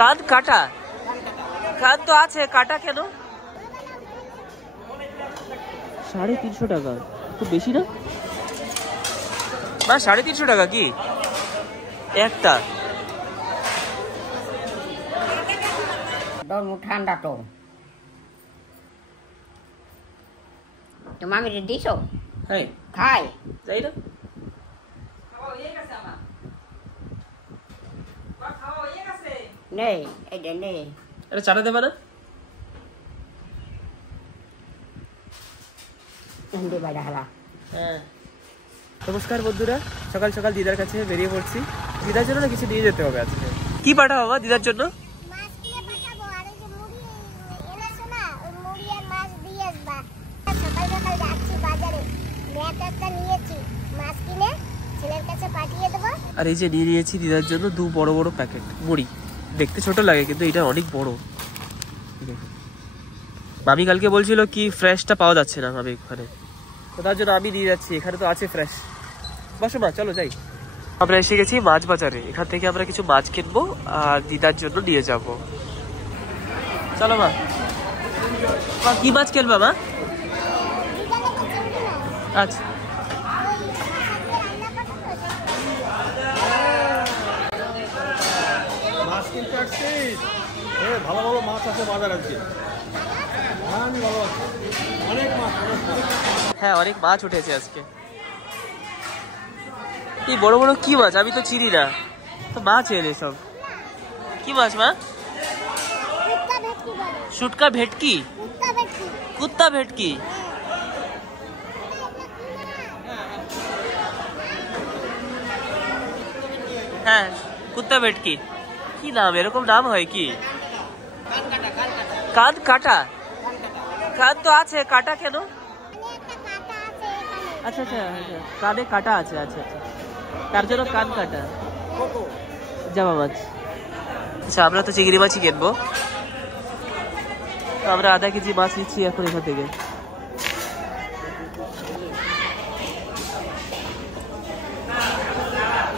কাঁধ কাটা, কাঁধ তো আছে, কাটা কেন? 350 টাকা, খুব বেশি না? বা 350 টাকা কি একটা? ঠান্ডা তো তোমার দিছো খাই যাই না নেই, এটা নেই, এটা চাটা দেবে না? নমস্কার বন্ধুরা, সকাল সকাল দিদার কাছে বেরিয়ে পড়ছি। দিদার জন্য না কিছু নিয়ে যেতে হবে আজকে। কি পাঠাবো বাবা দিদার জন্য? আর এই যে নিয়ে নিয়েছি দিদার জন্য 2 বড় বড় প্যাকেট মুড়ি। দেখতে ছোট লাগে কিন্তু এটা অনেক বড়। মামি কালকে বলছিল কি ফ্রেশটা পাওয়া যাচ্ছে না মামি ওখানে, তো তার জন্য আমি নিয়ে যাচ্ছি। এখানে তো আছে ফ্রেশ। বসো মা, চলো যাই। আমরা এসে গেছি মাছ বাজারে। এখান থেকে আমরা কিছু মাছ কিনবো আর দিদার জন্য নিয়ে যাব। চলো মা। মা কি মাছ কিনবা মা? আচ্ছা ভালো ভালো মাছ আছে বাজার আজকে। হ্যাঁ অনেক মাছ উঠেছে আজকে। এই বড় বড় কি মাছ? আমি তো চিনি না, তো মাছ এনে সব। কি মাছ মা? শুটকা ভেটকি, কুত্তা ভেটকি। হ্যাঁ কুত্তা ভেটকি। কি নাম, এরকম নাম হয় কি? কাঁধ কাটা, কাঁধ তো আছে, কাটা কেন? আচ্ছা আচ্ছা আচ্ছা, কাঁধে কাটা আছে। আচ্ছা আচ্ছা, তার জন্য কান কাটা। জামা মাছ। আচ্ছা আমরা তো চিংড়ি মাছই কিনবো, তো আমরা আধা কেজি মাছ নিচ্ছি এখন এখান থেকে।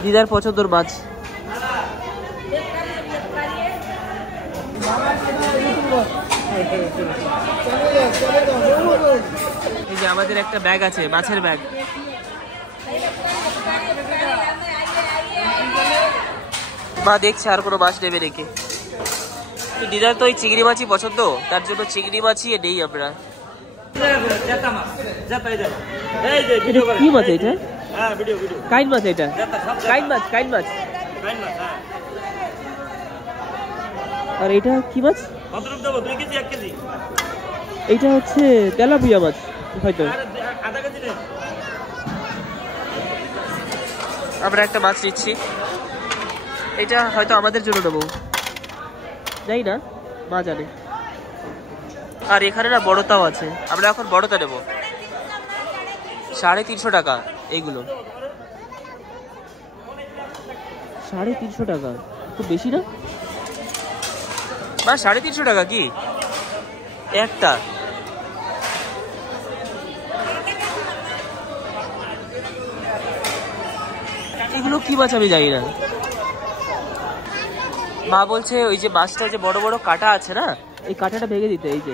দিদার পছন্দের মাছ। এই যে আমাদের একটা ব্যাগ আছে, মাছের ব্যাগ। মা দেখছে আর কোনো মাছ নেবে নাকি। দিদার তো ওই চিংড়ি মাছই পছন্দ, তার জন্য চিংড়ি মাছই নেই আমরা। কি মাছ এটা? কাইন মাছ এটা? কাইন মাছ, কাইন মাছ। আর এটা কি মাছ? এইটা হচ্ছে তেলাপিয়া মাছ হয়তো। আমরা একটা মাছ নিচ্ছি, এটা হয়তো আমাদের জন্য নেবো, যাই না, মা জানে। আর এখানে না বড়টাও আছে, আমরা এখন বড়টা নেবো। 350 টাকা এইগুলো। 350 টাকা, খুব বেশি না? বা 350 টাকা কি একটা? এগুলো কি মাছ আমি জানি না। মা বলছে ওই যে মাছটা যে বড় বড় কাটা আছে না, এই কাটাটা ভেঙে দিতে। এই যে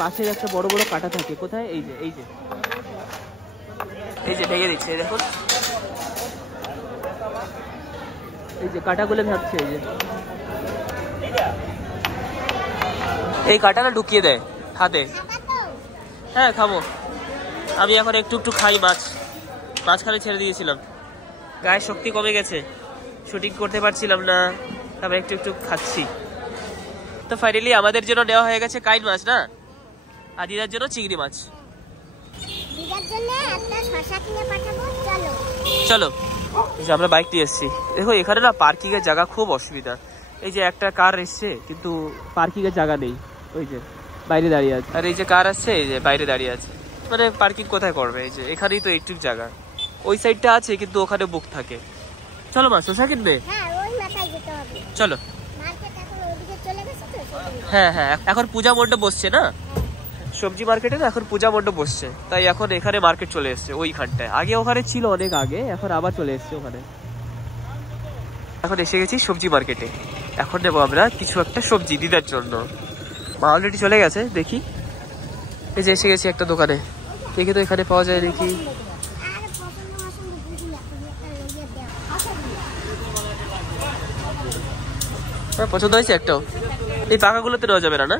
পাশের একটা বড় বড় কাটা থাকে, কোথায়? এই যে এই যে এই যে ভেঙে দিচ্ছে, দেখুন এই যে কাটাগুলো ভাবছে। এই যে এই কাটাটা ঢুকিয়ে দেয় হাতে। হ্যাঁ খাবো, আমি এখন একটু একটু খাই মাছ। মাঝখানে ছেড়ে দিয়েছিলাম, গায়ে শক্তি কমে গেছে, শুটিং করতে পারছিলাম না, তারপর একটু একটু খাচ্ছি। তো ফাইনালি আমাদের জন্য নেওয়া হয়ে গেছে কাইন মাছ না, আর দিদার জন্য চিংড়ি মাছ। চলো আমরা বাইক নিয়ে এসেছি। দেখো এখানে না পার্কিং এর জায়গা খুব অসুবিধা। এই যে একটা কার এসছে কিন্তু পার্কিং এর জায়গা নেই, ওই যে বাইরে দাঁড়িয়ে আছে। আর এই যে কার আসছে, এই যে বাইরে দাঁড়িয়ে আছে। মানে পার্কিং কোথায় করবে? এই যে এখানেই তো একটু জায়গা, ওই সাইডটা আছে কিন্তু ওখানে বুক থাকে। চলো মা, শসা কিনবে? চলো। হ্যাঁ হ্যাঁ, এখন পূজা মণ্ডপ বসছে না সবজি মার্কেটে, না এখন পূজা মণ্ডপ বসছে, তাই এখন এখানে মার্কেট চলে এসছে ওইখানটায়। আগে ওখানে ছিল অনেক আগে, এখন আবার চলে এসছে ওখানে। এখন এসে গেছি সবজি মার্কেটে। এখন নেবো আমরা কিছু একটা সবজি দিদার জন্য। মা অলরেডি চলে গেছে, দেখি এই যে এসে গেছি একটা দোকানে, দেখি তো এখানে পাওয়া যায় দেখি। পছন্দ হয়েছে একটাও? এই পাকাগুলোতে নেওয়া যাবে না? না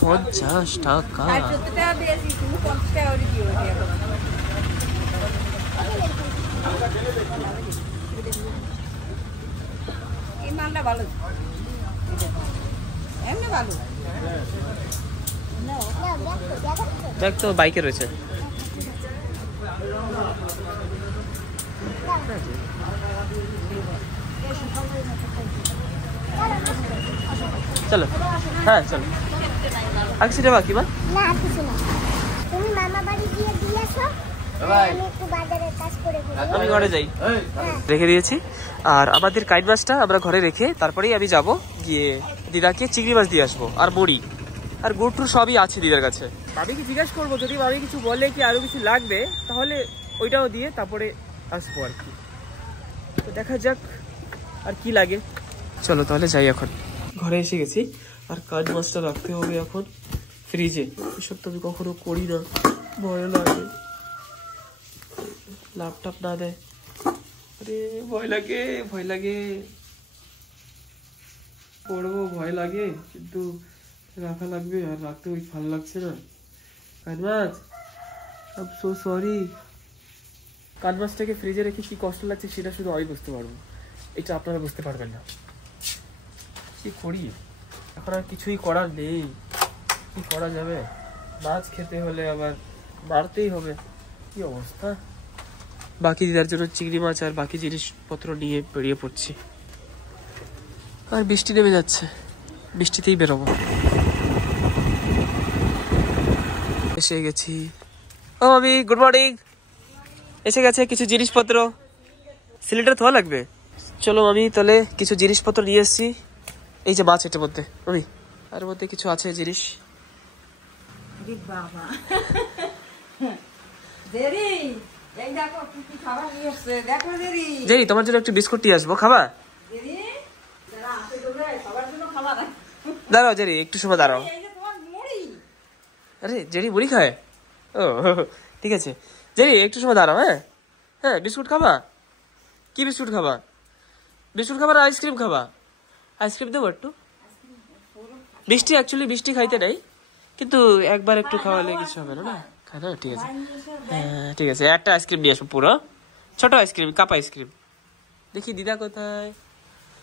50 টাকা। দেখ তো বাইকে রয়েছে। চলো, হ্যাঁ চলো। আর কিছু নেবা কি মা? না কিছু না, তুমি মামা বাড়ি গিয়ে দিয়েছো, আমি একটু বাজারের কাজ করে দিই। আমি ঘরে যাই, রেখে দিয়েছি। আর আমাদের কাইট মাছটা আমরা ঘরে রেখে তারপরেই আমি যাব গিয়ে দিদাকে চিংড়ি মাছ দিয়ে আসবো, আর বড়ি আর গুড় টুর সবই আছে দিদার কাছে। ভাবিকে জিজ্ঞাসা করবো, যদি ভাবি কিছু বলে কি আরো কিছু লাগবে তাহলে ওইটাও দিয়ে তারপরে আসবো আর কি। তো দেখা যাক আর কি লাগে। চলো তাহলে যাই, এখন ঘরে এসে গেছি। আর কাজ মাছটা রাখতে হবে এখন ফ্রিজে। এসব তো আমি কখনো করি না, ভয় লাগে, ল্যাপটপ না দেয়, আরে ভয় লাগে, ভয় লাগে, পড়বো ভয় লাগে, কিন্তু রাখা লাগবে। আর রাখতে ওই ভালো লাগছে না। কানমাছ, আই এম সো সরি। কানমাছটাকে ফ্রিজে রেখে কি কষ্ট লাগছে সেটা শুধু আমি বুঝতে পারবো, এটা আপনারা বুঝতে পারবেন না। কি করি এখন, আর কিছুই করার নেই। কি করা যাবে, মাছ খেতে হলে আবার মারতেই হবে। কি অবস্থা। বাকি দিদার জন্য চিংড়ি মাছ আর বাকি জিনিসপত্র নিয়ে বেরিয়ে পড়ছি। আর বৃষ্টি নেমে যাচ্ছে, বৃষ্টিতেই বেরোবো। এসে গেছি। ও আমি গুড মর্নিং। এসে গেছে কিছু জিনিসপত্র। সিলিন্ডার ধোয়া লাগবে। চলো আমি তাহলে কিছু জিনিসপত্র নিয়ে এসেছি। এই যে মাছ এটার মধ্যে, আমি আর মধ্যে কিছু আছে জিনিস। জেরি তোমার জন্য একটু বিস্কুট নিয়ে আসবো, খাবা? দাঁড়াও জেরি, একটু সময় দাঁড়াও। আরে জেরি মুড়ি খায়? ও ঠিক আছে জেরি, একটু সময় দাঁড়াও। হ্যাঁ হ্যাঁ, বিস্কুট খাবা? কি বিস্কুট খাবা? বিস্কুট খাবা না আইসক্রিম খাবা? আইসক্রিম দেবো একটু? বৃষ্টি অ্যাকচুয়ালি বৃষ্টি খাইতে নাই, কিন্তু একবার একটু খাওয়ালে কিছু হবে না। খাই না, ঠিক আছে হ্যাঁ ঠিক আছে। একটা আইসক্রিম নিয়ে আসবো, পুরো ছোট আইসক্রিম, কাপ আইসক্রিম। দেখি দিদা কোথায়।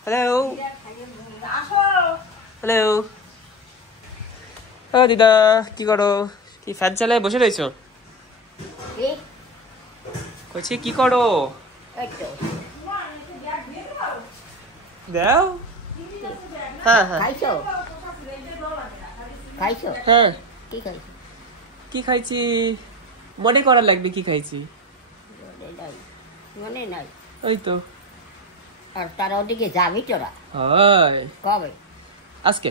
হ্যালো হ্যালো, ও দিদা কি করো? কি ফ্যান চালায় বসে রয়েছো? কইছি কি করো? দাও। হ্যাঁ হ্যাঁ খাইছো? খাইছো? হ্যাঁ। কি খাইছো? কি খাইছি মনে করা লাগবে, কি খাইছি মনে নাই। ওই তো। আর তার ওদিকে যাবি তোরা? হয় কবে? আজকে।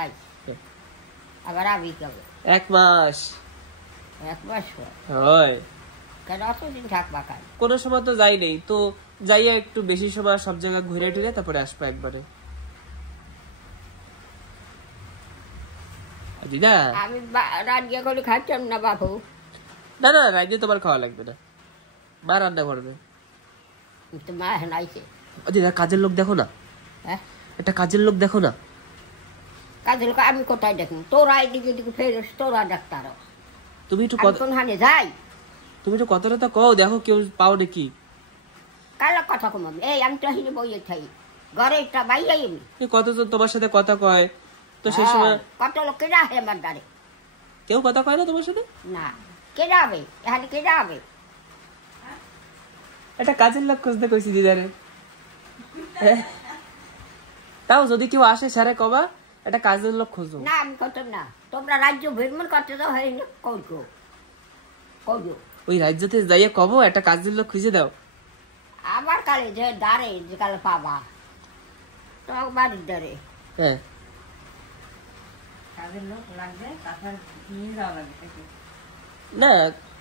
আজ আবার আবি কবে? 1 মাস। 1 মাস পর? হয়। কেন অতদিন থাকবা কাল? কোনো সময় তো যাই নেই, তো যাইয়া একটু বেশি সময় সব জায়গা ঘুরে টুরে তারপরে আসবো একবারে। দিদা আমি রান্না করে খাচ্ছাম না বাবু। না না, রাইতে তোমার খাওয়া লাগবে না, মা রান্না করবে। তো মা এখন আইছে। দিদা কাজের লোক দেখো না, হ্যাঁ একটা কাজের লোক দেখো না। কাজের লোক আমি কোথায় দেখুন? তোরা এদিকে দিকে ফেরস, তোরা ডাক্তার। তুমি একটু কোন হানে যাই? তুমি একটু কথাটা তো কও, দেখো কেউ পাও নাকি। কালো কথা কম। এই আমি তো হিনে বইয়ে থাই ঘরে, একটা বাইরে আমি কতজন তোমার সাথে কথা কয়, তো সেই সময় কত লোক কেনা হয় আমার দ্বারে? কেউ কথা কয় না তোমার সাথে? না, কেনা হবে এখানে, কেনা হবে। একটা কাজের লোক খুঁজতে কইছি দিদারে। তাও যদি কেউ আসে স্যারে কবা একটা কাজের লোক খুঁজো। না আমি করতাম না, তোমরা রাজ্য ভ্রমণ করতে তো হয়নি। কৌজো কৌজো ওই রাজ্যতে যাইয়ে কব একটা কাজের লোক খুঁজে দাও। আমার কালে যে দ্বারে যে কালে পাবা, তোমার বাড়ির দ্বারে হ্যাঁ কাজের লোক লাগবে, তাছাড়া নিয়ে যাওয়া লাগবে। না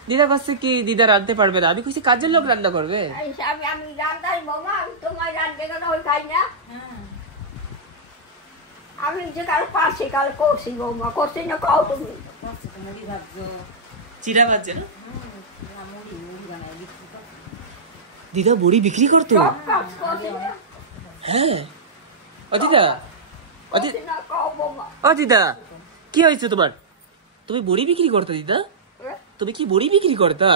দিদা কাছে কি দিদা রাঁধতে পারবে না? আমি কইছি কাজের লোক রান্না করবে। আমি রান্নাই বৌমা, আমি তোমার রান্না কেন ওই খাই না? আমি যে কাল পারছি কাল করছি বৌমা, করছি না খাও তুমি। চিরা ভাজছে না? দিদা বড়ি বিক্রি করতো? সব কাজ করছি না, হ্যাঁ। ও দিদা, করছি না খাও বৌমা। ও দিদা কি হয়েছে তোমার? তুমি বড়ি বিক্রি করতে দিদা? তুমি কি বড়ি বিক্রি করতা?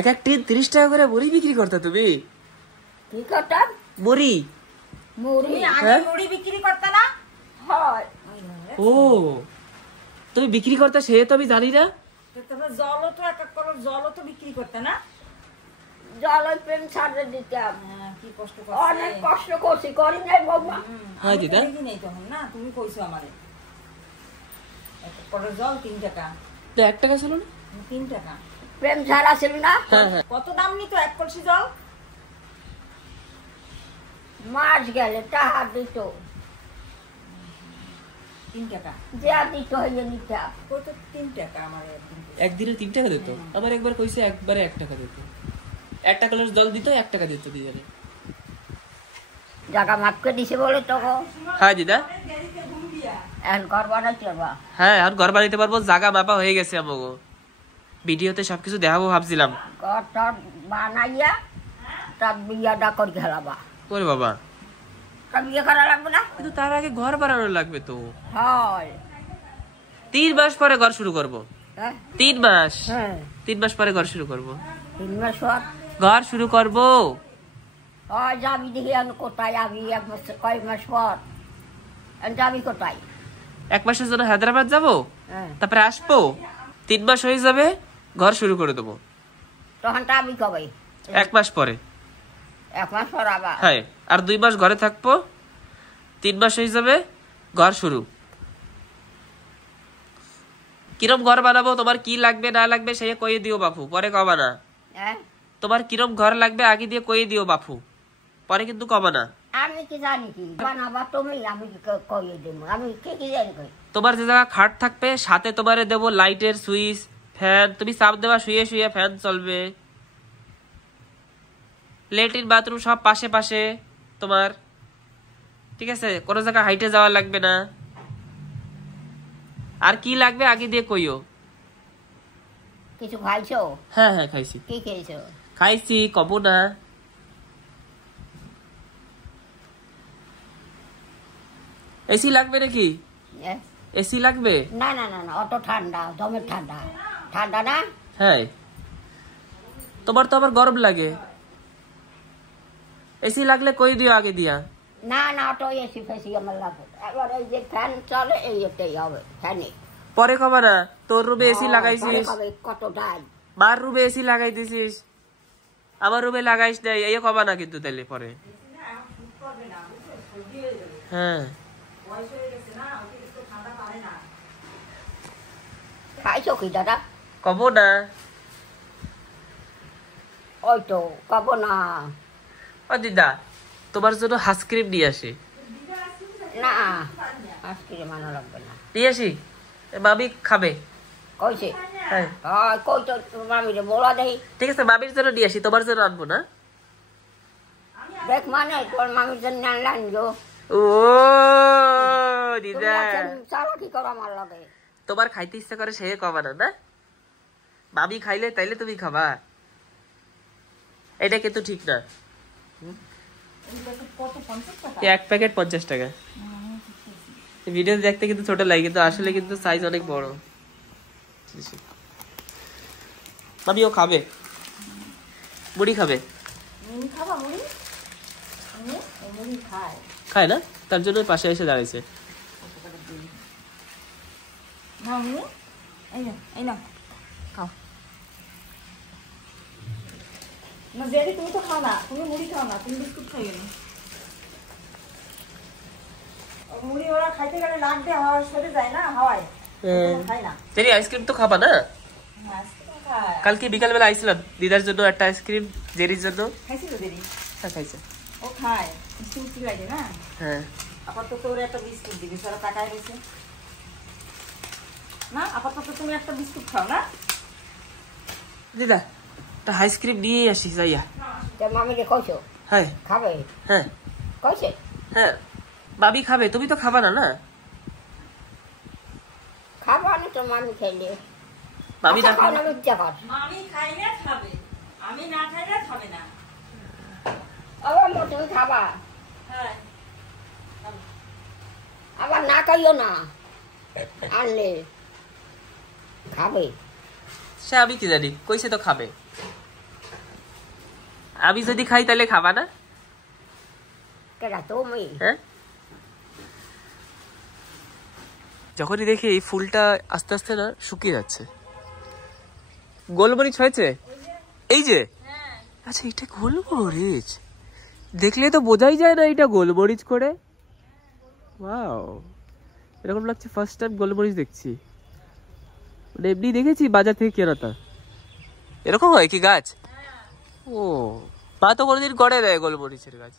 এক এক টিন 30 টাকা করে বড়ি বিক্রি করতা তুমি? কি করতাম? বড়ি? মুড়ি হ্যাঁ? মুড়ি বিক্রি করতে না? হয়। ও তুমি বিক্রি করতা সে তো আমি জানি না। তোমরা জলও তো এক এক করো, জলও তো বিক্রি করতে না? জল প্রেম ছাড়ে দিতাম, কি কষ্ট অনেক কষ্ট করছি, করি নাই বৌমা। হ্যাঁ দিদা। নেই তখন না, তুমি কইছো আমারে এক এক করে জল 3 টাকা। তো 1 টাকা ছিল না? 3 টাকা। প্রেম ছাড়া ছিল না? হ্যাঁ হ্যাঁ। কত দাম নিত এক কলসি জল? মাস গেলে টাকা দিত, 3 টাকা। যা দিত হইয়ে নিতাম। কত 3 টাকা আমারে একদিন। একদিনে 3 টাকা দিত? আমার একবার কইছে একবারে 1 টাকা দিত। 1 টাকা জল দিত, 1 টাকা দিত দিদারে। জায়গা মাপকে দিছে বলে তো গো। হ্যাঁ দিদা। এখন ঘর বানাইতে পারবা? হ্যাঁ আর ঘর বানাইতে পারবো, জায়গা মাপা হয়ে গেছে আমাগো। ভিডিওতে সবকিছু দেখাবো ভাবছিলাম। ঘর টর বানাইয়া তার বিয়াটা করে খেলাবা। ওরে বাবা, তার বিয়ে করা লাগবে না? কিন্তু তার আগে ঘর বানানো লাগবে তো। হয়। 3 মাস পরে ঘর শুরু করব। হ্যাঁ 3 মাস? হ্যাঁ 3 মাস পরে ঘর শুরু করব। 3 মাস পর ঘর শুরু করব। হয় যাবি দেখি আমি কোথায় যাবি, এক মাস কয়েক মাস পর যাবি কোথায়? 1 মাসের জন্য হায়দ্রাবাদ যাব, হ্যাঁ তারপরে আসবো। 3 মাস হয়ে যাবে, ঘর শুরু করে দেবো। তখন যাবি কবে? 1 মাস পরে। 1 মাস পর আবার? হ্যাঁ আর 2 মাস ঘরে থাকবো, 3 মাস হয়ে যাবে, ঘর শুরু। কিরম ঘর বানাবো, তোমার কি লাগবে না লাগবে সে কইয়ে দিও বাপু, পরে কবা না। হ্যাঁ তোমার কিরম ঘর লাগবে আগে দিয়ে কইয়ে দিও বাপু, পরে কিন্তু কবা না। আমি কি জানি কি বানাবা তুমি, আমি কি কইয়ে দেবো? আমি কি জানি কই? তোমার যে জায়গা খাট থাকবে সাথে তোমারে দেবো লাইটের সুইচ, ফ্যান। তুমি চাপ দেওয়া শুয়ে শুয়ে ফ্যান চলবে। লেট্রিন বাথরুম সব পাশে পাশে তোমার, ঠিক আছে? কোনো জায়গা হাইটে যাওয়া লাগবে না। আর কি লাগবে আগে দিয়ে কইও। কিছু খাইছো? হ্যাঁ হ্যাঁ খাইছি। কি খেয়েছো? খাইছি, কব না। এসি লাগবে নাকি? হ্যাঁ? এসি লাগবে? না না না না, অত ঠান্ডা, দমের ঠান্ডা। ঠান্ডা না? হ্যাঁ তোমার তো আবার গরম লাগে। এসি লাগলে কই দিও আগে দিয়া। না না, অত এসি ফেসি আমার লাগবে। এবার এই যে ফ্যান চলে এইটাই হবে, ফ্যানে। পরে কবা না তোর রুমে এসি লাগাইছিস, কত ডাল। মার রুমে এসি লাগাই দিছিস, আমার রুমে লাগাইস নাই, এই কবা না কিন্তু তাইলে পরে। হ্যাঁ খাইছো কি দাদা? কব না। ওই তো কব না। ও দিদা তোমার জন্য হাইসক্রিম নিয়ে আসি। না আইসক্রিম আনা লাগবে না। নিয়ে আসি, মামি খাবে। কইছে? হ্যাঁ কই তো মামিরে বলা দেই। ঠিক আছে, মামির জন্য নিয়ে আসি, তোমার জন্য আনবো না। দেখ মানে তোর মামির জন্য আনলাম গো। ও দিদা চালা কি করো আমার লাগে? তোমার খাইতে ইচ্ছা করে সে কবা না, না মামি খাইলে তাইলে তুমি খাবা, এটা কিন্তু ঠিক না। এক প্যাকেট 50 টাকা। ভিডিও দেখতে কিন্তু ছোট লাগে কিন্তু আসলে কিন্তু সাইজ অনেক বড়। মামিও খাবে, মুড়ি খাবে। খাবা মুড়ি? মুড়ি খায়। খায় না, তার জন্য পাশে এসে দাঁড়াইছে। এই না খাও না। জেরি তুমি তো খাও না, তুমি মুড়ি খাও না, তুমি বিস্কুট খাইয়ে না। মুড়ি ওরা খাইতে গেলে নাক দিয়ে হাওয়া সরে যায় না, হাওয়ায় খায় না। তেরি আইসক্রিম তো খাবা না? কালকে বিকাল বেলা আইছিলাম দিদার জন্য একটা আইসক্রিম, জেরির জন্য। খাইছিল জেরি? হ্যাঁ খাইছে। ও খায়, মিষ্টি মিষ্টি লাগে না। হ্যাঁ আবার তো তোর একটা বিস্কুট দিবি, সারা টাকায় গেছে। না আপাতত তুমি একটা বিস্কুট খাও না। দিদা একটা আইসক্রিম নিয়ে আসি যাইয়া। তো মামিকে কইছো হ্যাঁ খাবে? হ্যাঁ কইছে হ্যাঁ বাবি খাবে, তুমি তো খাবা না? না খাবো না তো মামি খাইলে। বাবি না খাও না লজ্জা কর। মামি খাইলে খাবে, আমি না খাইলে খাবে না। আবার তুমি খাবা, হ্যাঁ আবার না খাইও না, আনলে খাবে। সে আমি কি জানি, কইছে তো খাবে। আমি যদি খাই তাহলে খাবা না? কেডা তুমি? হ্যাঁ যখনই দেখি এই ফুলটা আস্তে আস্তে না শুকিয়ে যাচ্ছে। গোলমরিচ হয়েছে এই যে। আচ্ছা এটা গোলমরিচ, দেখলে তো বোঝাই যায় না এটা গোলমরিচ করে। ওয়াও, এরকম লাগছে ফার্স্ট টাইম গোলমরিচ দেখছি। মানে এমনি দেখেছি বাজার থেকে কেনাটা। এরকম হয় কি গাছ? ও মা তো কোনোদিন করে দেয় গোলমরিচের গাছ।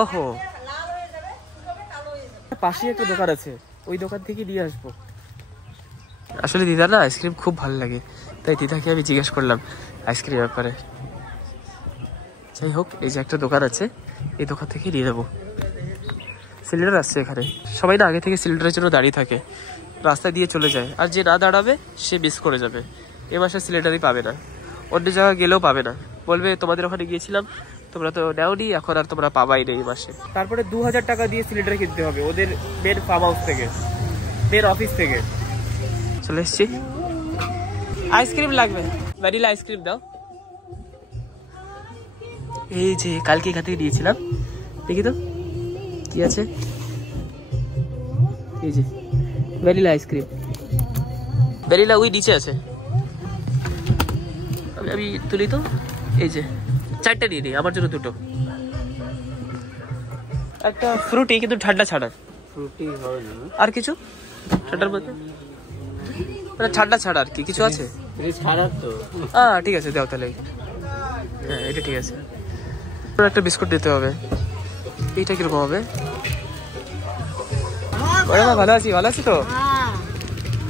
ওহো, পাশে একটা দোকান আছে, ওই দোকান থেকে নিয়ে আসবো। আসলে দিদা না আইসক্রিম খুব ভালো লাগে, তাই দিদাকে আমি জিজ্ঞেস করলাম আইসক্রিম ব্যাপারে। যাই হোক, এই যে একটা দোকান আছে, এই দোকান থেকে নিয়ে নেবো। সিলিন্ডার আসছে এখানে, সবাই না আগে থেকে সিলিন্ডারের জন্য দাঁড়িয়ে থাকে, রাস্তা দিয়ে চলে যায়, আর যে না দাঁড়াবে সে মিস করে যাবে। এ মাসে সিলিন্ডারই পাবে না, অন্য জায়গায় গেলেও পাবে না, বলবে তোমাদের ওখানে গিয়েছিলাম তোমরা তো নেওনি, এখন আর তোমরা পাবাই না এই মাসে। তারপরে 2000 টাকা দিয়ে সিলিন্ডার কিনতে হবে ওদের মেন ফার্ম হাউস থেকে, মেন অফিস থেকে। চলে এসছি, আইসক্রিম লাগবে, ভ্যানিলা আইসক্রিম দাও। এই যে কালকে এখান থেকে দিয়েছিলাম, দেখি তো কি আছে। এই যে ভ্যানিলা আইসক্রিম, ভ্যানিলা ওই নিচে আছে। আমি তুলি তো, এই যে 4টা নিয়ে নিই, আমার জন্য 2টো। একটা ফ্রুটি, কিন্তু ঠান্ডা ছাড়া। ফ্রুটি হবে না, আর কিছু ঠান্ডার মধ্যে, মানে ঠান্ডা ছাড়া আর কি কিছু আছে? ছাড়া তো। ঠিক আছে দাও তাহলে। হ্যাঁ এটা ঠিক আছে। একটা বিস্কুট দিতে হবে। এইটা কিরকম হবে? ভালো আছি, ভালো আছি তো।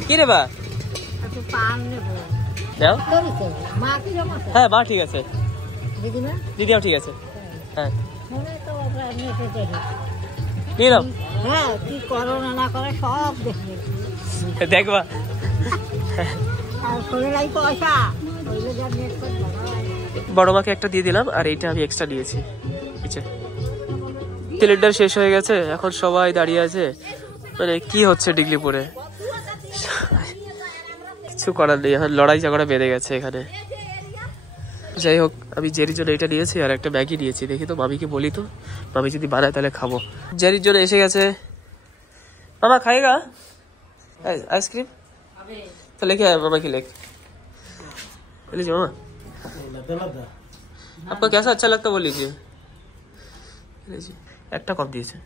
কি রে বা দাও। হ্যাঁ মা ঠিক আছে, দিদিও ঠিক আছে। হ্যাঁ নিয়ে নাও, কি করো না করে সব দেখবে, দেখবা। পয়সা বড় মাকে একটা দিয়ে দিলাম, আর এইটা আমি এক্সট্রা দিয়েছি। সিলিন্ডার শেষ হয়ে গেছে, এখন সবাই দাঁড়িয়ে আছে। মানে কি হচ্ছে ডিগলিপুরে, কিছু করার নেই, এখন লড়াই ঝগড়া বেঁধে গেছে এখানে। যাই হোক, আমি জেরির জন্য এটা নিয়েছি আর একটা ম্যাগি নিয়েছি। দেখি তো মামিকে বলি তো, মামি যদি বানায় তাহলে খাবো। জেরির জন্য এসে গেছে। মামা খাएगा आइसक्रीम? तो लेके आया मामा के लिए। लीजिए मामा, आपको कैसा अच्छा लगता वो लीजिए। लीजिए, একটা কম দিয়েছে।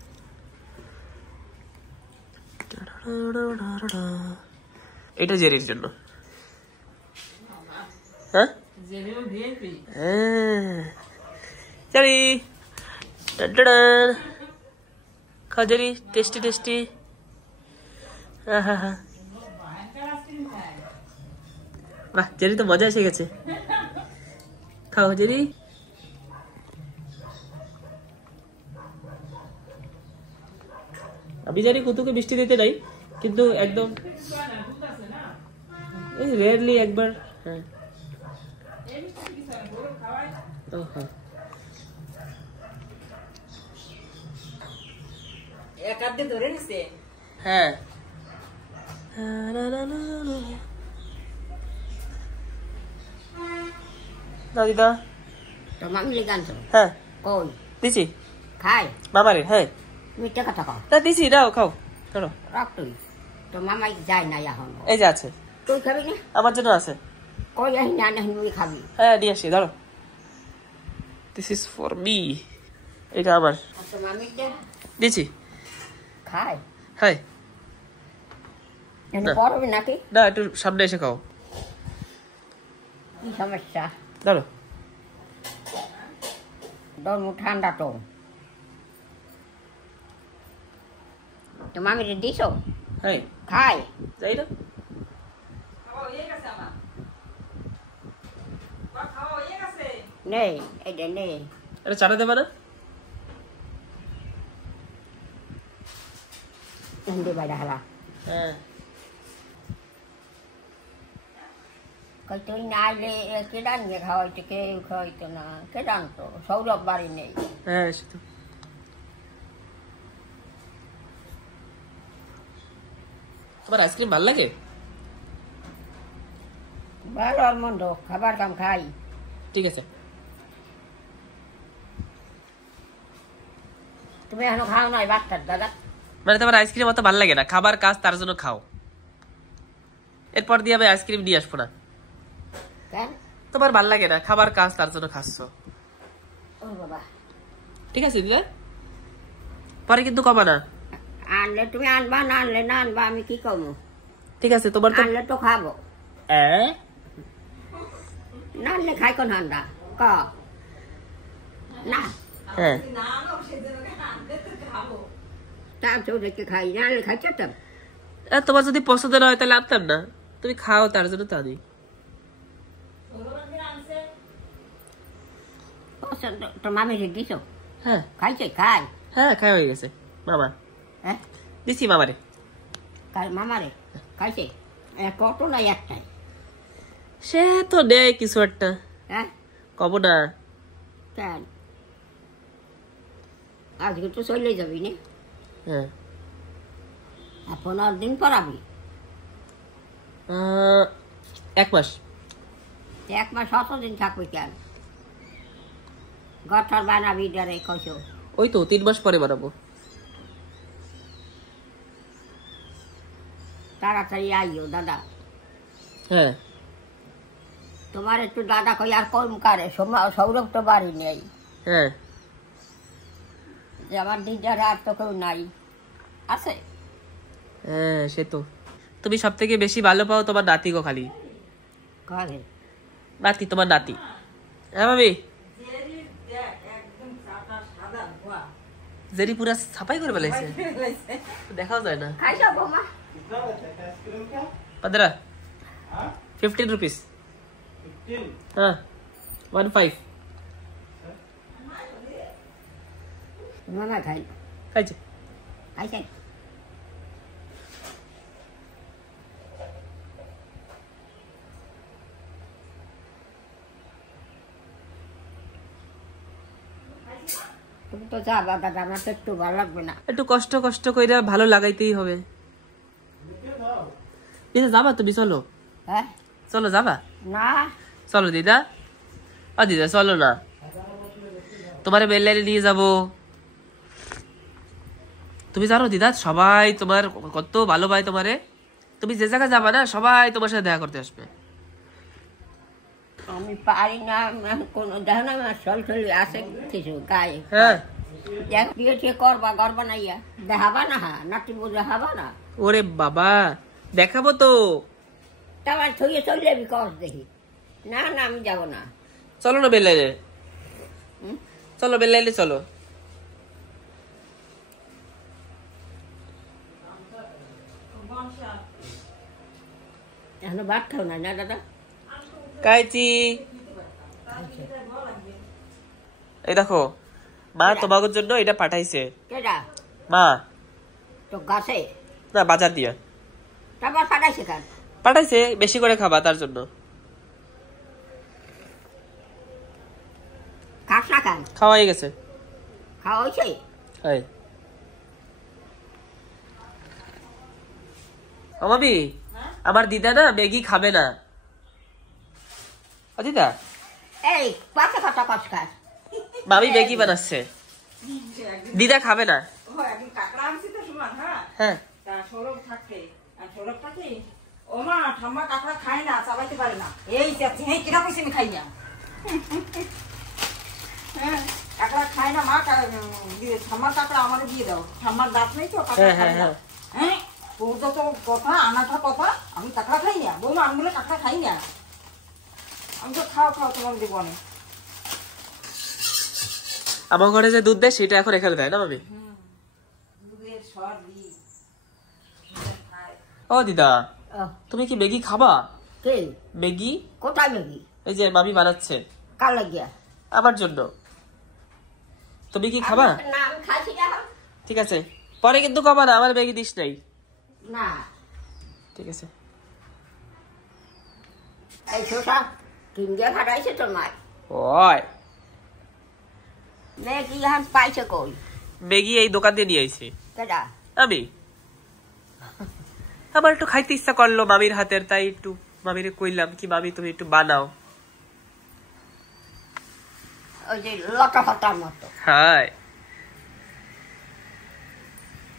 এটা জেরির জন্য। হ্যাঁ জেরি, খাও জেরি, টেস্টি টেস্টি। বাহ, জেরি তো মজা এসে গেছে। খাও জেরি। আমি জানি কুতুকে মিষ্টি দিতে নাই, কিন্তু একদম রেয়ারলি একবার। হ্যাঁ এক হাত দিয়ে ধরে নিছে। হ্যাঁ দিদা তো মামি লেগে আনছো? হ্যাঁ কই দিছি খাই মামারে। হ্যাঁ মিথ্যে কথা কও না, দিছি, দাও খাও, ধরো। রাখ তুই, তো মামাই যায় না এখন। এই যে আছে, তুই খাবি না? আমার জন্য আছে। কই আহি না না তুই খাবি? হ্যাঁ নিয়ে আসি, ধরো। দিস ইজ ফর মি, এটা আমার। তো মামি দে দিছি। খাই হ্যাঁ এনে পড়বি নাকি? না, একটু সামনে এসে খাও। কি সমস্যা? ধরো। দরমু ঠান্ডা তো। তো মামি দিছো? হ্যাঁ খায় যাই না নেই এটা নেই এটা চাটা দেবে না হিন্দি বাইরে হালা হ্যাঁ কই তুই না আইলে কে রান্নে খাওয়াইতো কেউ খাওয়াইতো না কে জানতো সৌরভ বাড়ি নেই হ্যাঁ সে তো তোমার আইসক্রিম ভালো লাগে ভালো আর মন্দ খাবার দাম খাই ঠিক আছে তুমি এখনো খাও নাই বাচ্চার দাদা মানে তোমার আইসক্রিম অত ভালো লাগে না খাবার কাজ তার জন্য খাও এরপর দিয়ে আমি আইসক্রিম নিয়ে আসবো না কেন তোমার ভালো লাগে না খাবার কাজ তার জন্য খাচ্ছ ও বাবা ঠিক আছে দিদা পরে কিন্তু কমা না আনলে তুমি আনবা না আনলে না আনবা আমি কি কমু ঠিক আছে তোমার তো আনলে তো খাবো হ্যাঁ না আনলে খাই কোন হান্দা ক না হ্যাঁ তা চৌধুরীকে খাই না আনলে খাই চেতাম তোমার যদি পছন্দ না হয় তাহলে আনতাম না তুমি খাও তার জন্য তা নেই পছন্দ তোর মামি রে দিছ হ্যাঁ খাইছে খাই হ্যাঁ খাই হয়ে গেছে মামা হ্যাঁ দিচ্ছি মামারে কাল মামারে খাইছে কত নাই একটাই সে তো নেই কিছু একটা হ্যাঁ কব না কেন আজকে তো চলে যাবি না হ্যাঁ 15 দিন পড়াবি 1 মাস 1 মাস 7 দিন থাকবি কেন গঠর বানাবি ডারে কইছো ওই তো 3 মাস পরে বানাবো তাড়াতাড়ি আইও দাদা হ্যাঁ তোমার একটু দাদা কই আর কম কারে সৌরভ তো বাড়ি নেই হ্যাঁ যে আমার দিদার আর তো কেউ নাই আছে হ্যাঁ সে তো তুমি সব থেকে বেশি ভালো পাও তোমার নাতি গো খালি কারে নাতি তোমার নাতি হ্যাঁ ভাবি জেরি পুরা ছাপাই করে ফেলেছে দেখাও যায় না খাই যাবো মা 15 रुपीस हाँ 15 মামা খাই খাইছে খাইছে তুমি তো যাবা দাদা আমার তো একটু ভালো লাগবে না একটু কষ্ট কষ্ট কইরা ভালো লাগাইতেই হবে দিদা যাবা তুমি চলো হ্যাঁ চলো যাবা না চলো দিদা ও দিদা চলো না তোমার বেললাইনে নিয়ে যাবো তুমি জানো দিদা সবাই তোমার কত ভালো পায় তোমারে তুমি যে জায়গায় যাবা না সবাই তোমার সাথে দেখা করতে আসবে আমি পারি না কোনো দেখো না আমার চল চলি আছে কিছু গায়ে হ্যাঁ বিয়ে টিয়ে করবা গর্বা নাইয়া দেখাবা না নাতি দেখাবা না ওরে বাবা দেখাবো তো তোমার ছুঁয়ে চলে যাবি কস দেখি না না আমি যাবো না চলো না বেললাইনে হুম? চলো বেললাইনে চলো এখনো ভাত খাও না না দাদা কাইছি এই দেখো মা তোমাদের জন্য এটা পাঠাইছে কেডা মা তো গাছে না বাজার দিয়া তারপর ফাটাইছে কাজ পাঠাইছে বেশি করে খাবা তার জন্য খাস না খান খাওয়া হয়ে গেছে খাওয়া হয়েছে হয় মামি আমার দিদা না ম্যাগি খাবে না ও দিদা এই পাশে কথা কস খাস মামি ম্যাগি বানাচ্ছে দিদা খাবে না একদিন কাঁকড়া আনছি তো সমান হ্যাঁ হ্যাঁ তা সৌরভ থাকতে আর সৌরভ থাকে ও মা ঠাম্মা কাঁকড়া খায় না চাবাইতে পারে না এই যাচ্ছে হ্যাঁ কিরা কইছে আমি খাই না হ্যাঁ কাঁকড়া খায় না মা ঠাম্মার কাঁকড়া আমাদের দিয়ে দাও ঠাম্মার দাঁত নেই তো কাঁকড়া খায় না হ্যাঁ তোর যত কথা আনাটা কথা আমি কাঁকড়া খাই না বলবো আমি বলে কাঁকড়া খাই না আমি তো খাও খাও তোমার দেবো অনেক আমার ঘরে যে দুধ দেয় সেটা এখন এখানে দেয় না মামি দুধের সর দিই ও দিদা, আহ, তুমি কি ম্যাগি খাবা? কে ম্যাগি কোথায় ম্যাগি? এই যে মামি বানাচ্ছে কার লাগিয়া? আমার জন্য। তুমি কি খাবা? না আমি খাইছি না। ঠিক আছে, পরে কিন্তু খাবা না, আমার ম্যাগি দিস নাই। না ঠিক আছে। এই শোষা কিন দিয়ে খাটাইছে তোর মায়। ওই ম্যাগি এখন পাইছে কই? ম্যাগি এই দোকান দিয়ে নিয়ে আইছি কেডা? আমি। আমার একটু খাইতে ইচ্ছা করলো মামির হাতের, তাই একটু মামিরে কইলাম কি মামি তুমি একটু বানাও। ওই যে লতা পাতার মতো। হাই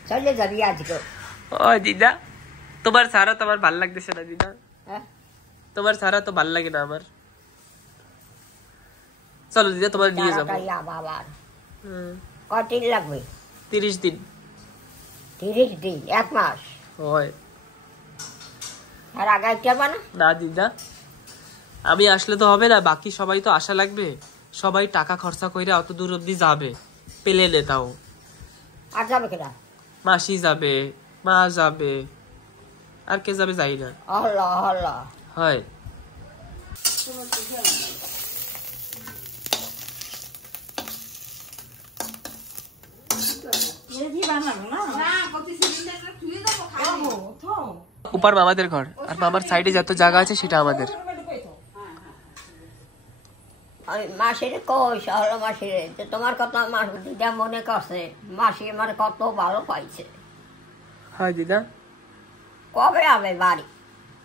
চলে যাবি আজকে? ও দিদা, তোমার সারা তো আমার ভাল লাগতেছে না দিদা। হ্যাঁ তোমার সারা তো ভাল লাগে না আমার। চলো দিদা, তোমার নিয়ে যাবো। তাড়াতাড়ি আবার কদিন লাগবে? 30 দিন। 30 দিন? 1 মাস? হয় আর আগাইতে হবে না? না দিদা, আমি আসলে তো হবে না, বাকি সবাই তো আসা লাগবে। সবাই টাকা খরচা কইরা অত দূর অব্দি যাবে, পেলে নেতাও। আর যাবে কেডা? মাসি যাবে, মা যাবে, আর কে যাবে যাই না। আল্লাহ আল্লাহ। হয় উপার মামাদের ঘর, আর মামার সাইডে যত জায়গা আছে সেটা আমাদের। আমি মাসির কই সহল মাসিরে যে তোমার কথা আমার দিদা মনে করছে, মাসি আমার কত ভালো পাইছে। হয় দিদা। কবে হবে বাড়ি?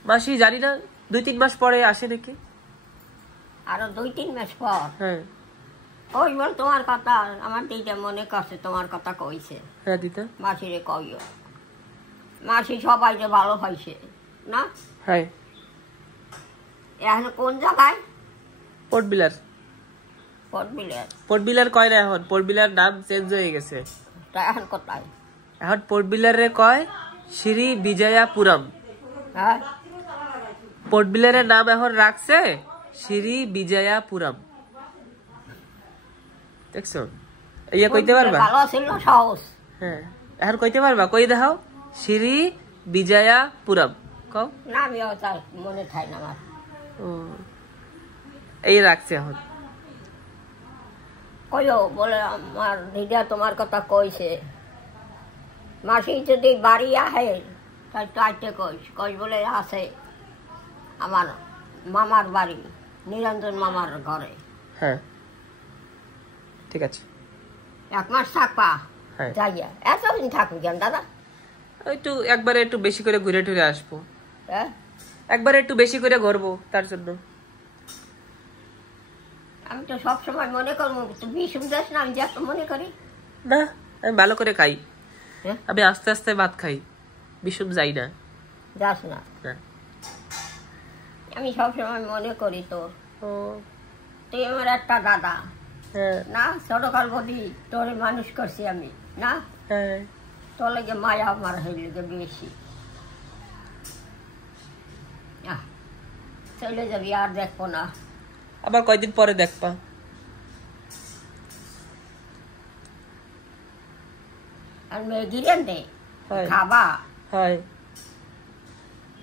মাসি জানি না, 2-3 মাস পরে আসে নাকি। আরো 2-3 মাস পর? হ্যাঁ ওই বল তোমার কথা আমার দিদা মনে করছে, তোমার কথা কইছে। হ্যাঁ দিদা। মাসিরে কইও, মাসি সবাইকে ভালো পাইছে না? হ্যাঁ। এখন কোন জায়গায়? পোর্ট বিলার। পটবিলের? পোর্ট বিলার কয় না এখন, পোর্ট বিলার নাম চেঞ্জ হয়ে গেছে। তা এখন কোথায়? এখন পোর্ট বিলারে কয় শ্রী বিজয়াপুরম। হ্যাঁ পোর্ট বিলারের নাম এখন রাখছে শ্রী বিজয়াপুরম। দেখছো, ইয়ে কইতে পারবা? ভালো ছিল সাহস। হ্যাঁ, এখন কইতে পারবা? কই দেখাও, শ্রী বিজয়াপুরম কও। না আমি তার মনে খাই না আমার। ও, এই রাখছে এখন। কইও বলে আমার দিদা তোমার কথা কইছে, মাসি যদি বাড়ি আহে তাই চাইতে কইস কইস বলে আছে আমার মামার বাড়ি, নিরঞ্জন মামার ঘরে। হ্যাঁ ঠিক আছে। 1 মাস থাকবা? হ্যাঁ। যাইয়া এতদিন থাকবি কেন দাদা? একটু একবারে একটু বেশি করে ঘুরে টুরে আসবো, হ্যাঁ একবারে একটু বেশি করে ঘুরবো তার জন্য। আমি তো সবসময় মনে করবো তুই বিষম যাস না, আমি যাস মনে করি না, আমি ভালো করে খাই। হ্যাঁ? আমি আস্তে আস্তে ভাত খাই, বিষম যাই না। যাস না? না। আমি সবসময় মনে করি তোর, ও তুই আমার একটা দাদা হ্যাঁ না, ছোটকাল বলি তোর মানুষ করছি আমি না, হ্যাঁ। তোর লাগে মায়া আমার হইলে বেশি। চলে যাবি আর দেখবো না। আবার কয়দিন পরে দেখবা। আর ম্যাগি রেন্দে হয়। খাবা? হয়,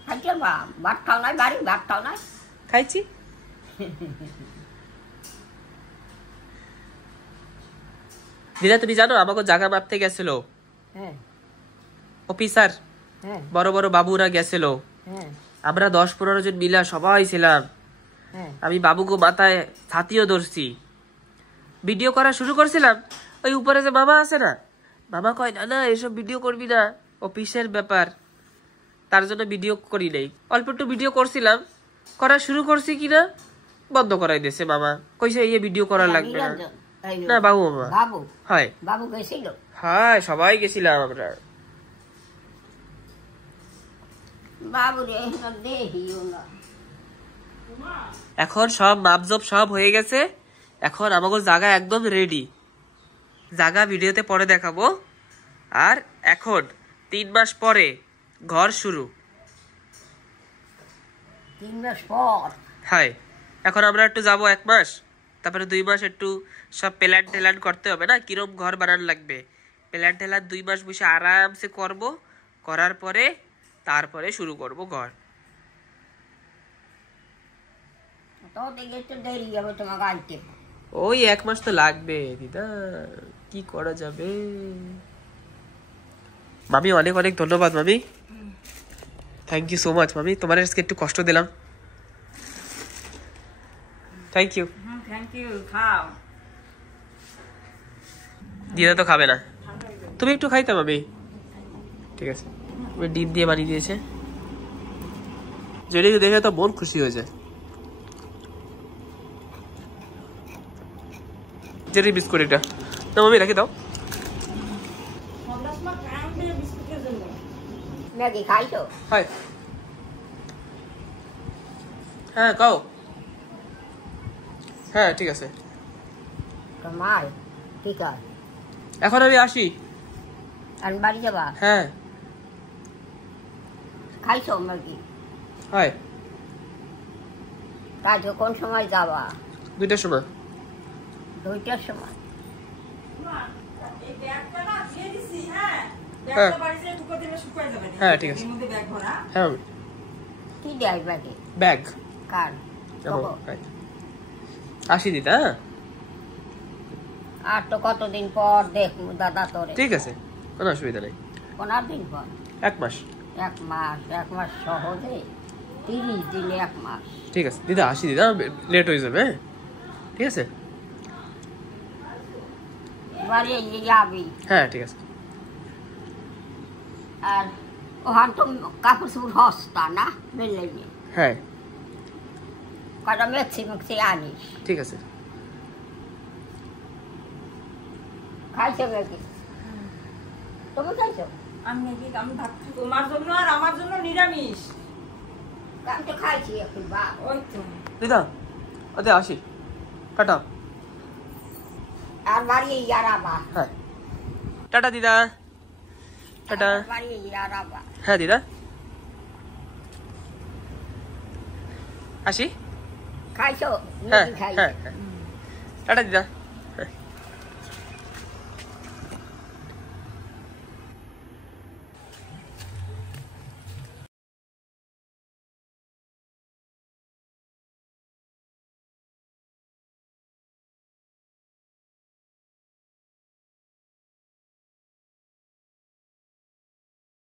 খাইতে বা ভাত খাও নাই বাড়ি, ভাত খাও নাই? খাইছি। দিদা তুমি জানো আমাকে জায়গা মাপতে গেছিল হ্যাঁ অফিসার, হ্যাঁ বড় বড় বাবুরা গেছিল, হ্যাঁ আমরা 10-15 জন মিলা সবাই ছিলাম। হ্যাঁ আমি বাবুকে মাথায় ছাতিও ধরছি, ভিডিও করা শুরু করছিলাম। ওই উপরে যে মামা আছে না, মামা কয় না না এসব ভিডিও করবি না, অফিসের ব্যাপার, তার জন্য ভিডিও করি নাই। অল্প একটু ভিডিও করছিলাম, করা শুরু করছি কিনা বন্ধ করাই দিয়েছে মামা, কইছে এই ভিডিও করা লাগবে না। নিরঞ্জন, এই না বাবু মামা। বাবু হয় বাবু গেছিল? হ্যাঁ সবাই গেছিলাম আমরা। বাবু রে দেখিও না। এখন সব মাপজব সব হয়ে গেছে, এখন আমাকে জায়গা একদম রেডি। জায়গা ভিডিওতে পরে দেখাবো। আর এখন 3 মাস পরে ঘর শুরু। 3 মাস পর? হ্যাঁ, এখন আমরা একটু যাবো 1 মাস, তারপরে 2 মাস একটু সব প্ল্যান টেলান করতে হবে না, কিরম ঘর বানানো লাগবে। প্ল্যান টেলান 2 মাস বসে আরামসে করব, করার পরে তারপরে শুরু করব ঘর। তো দেখে একটু দেরি হবে তোমাকে আনতে। ওই 1 মাস তো লাগবে দিদা, কি করা যাবে। মামি অনেক অনেক ধন্যবাদ মামি, থ্যাংক ইউ সো মাচ মামি, তোমার আজকে একটু কষ্ট দিলাম, থ্যাংক ইউ। থ্যাংক ইউ, খাও। দিদা তো খাবে না, তুমি একটু খাইতে মামি। ঠিক আছে, ডিম দিয়ে বানিয়ে দিয়েছে, যেটা দেখে তো মন খুশি হয়ে যায়। যেটা বিস্কুট এটা না মামি, রাখি দাও। ম্যাগি খাইছো? হাই, হ্যাঁ খাও, হ্যাঁ ঠিক আছে। মাই ঠিক আছে, এখন আমি আসি। আমি বাড়ি যাবা? হ্যাঁ। খাইছো ম্যাগি? হাই, তাই তো কোন সময় যাবা? 2টার সময়। 2টার সময়? এই ব্যাগটা না দিয়ে দিছি, হ্যাঁ হ্যাঁ। ব্যাগটা বাড়িতে ঢুকে দিলে শুকিয়ে যাবে। হ্যাঁ, ঠিক আছে। এর মধ্যে ব্যাগ ভরা। হ্যাঁ মামি, কি দেয় ব্যাগে? ব্যাগ। কার? আসি দিদা। হ্যাঁ আর তো কতদিন পর দেখবো দাদা তোরে। ঠিক আছে, কোনো অসুবিধা নেই। 15 দিন পর? 1 মাস। 1 মাস? 1 মাস সহজে? 30 দিনে 1 মাস? ঠিক আছে দিদা, আসি দিদা, লেট হয়ে যাবে। হ্যাঁ ঠিক আছে। বাড়ি যাবি? হ্যাঁ ঠিক আছে। আর ওখান তো কাপড় চোপড় হস্তা না বেলে? হ্যাঁ কটা মেক্সি মেক্সি আনিস। ঠিক আছে। খাইছো নাকি? তুমি খাইছো? আমি ভাত খাই, তোমার জন্য আর আমার জন্য নিরামিষ। আমি তো খাইছি একটু বা। ওই তো দিদা ওতে আসি, টাটা। আর বাড়ি ইয়ারাবা? হ্যাঁ টাটা দিদা, টাটা। বাড়ি ইয়ারাবা? হ্যাঁ দিদা, আসি। খাইছো? হ্যাঁ খাইছো? হ্যাঁ হ্যাঁ, টাটা দিদা।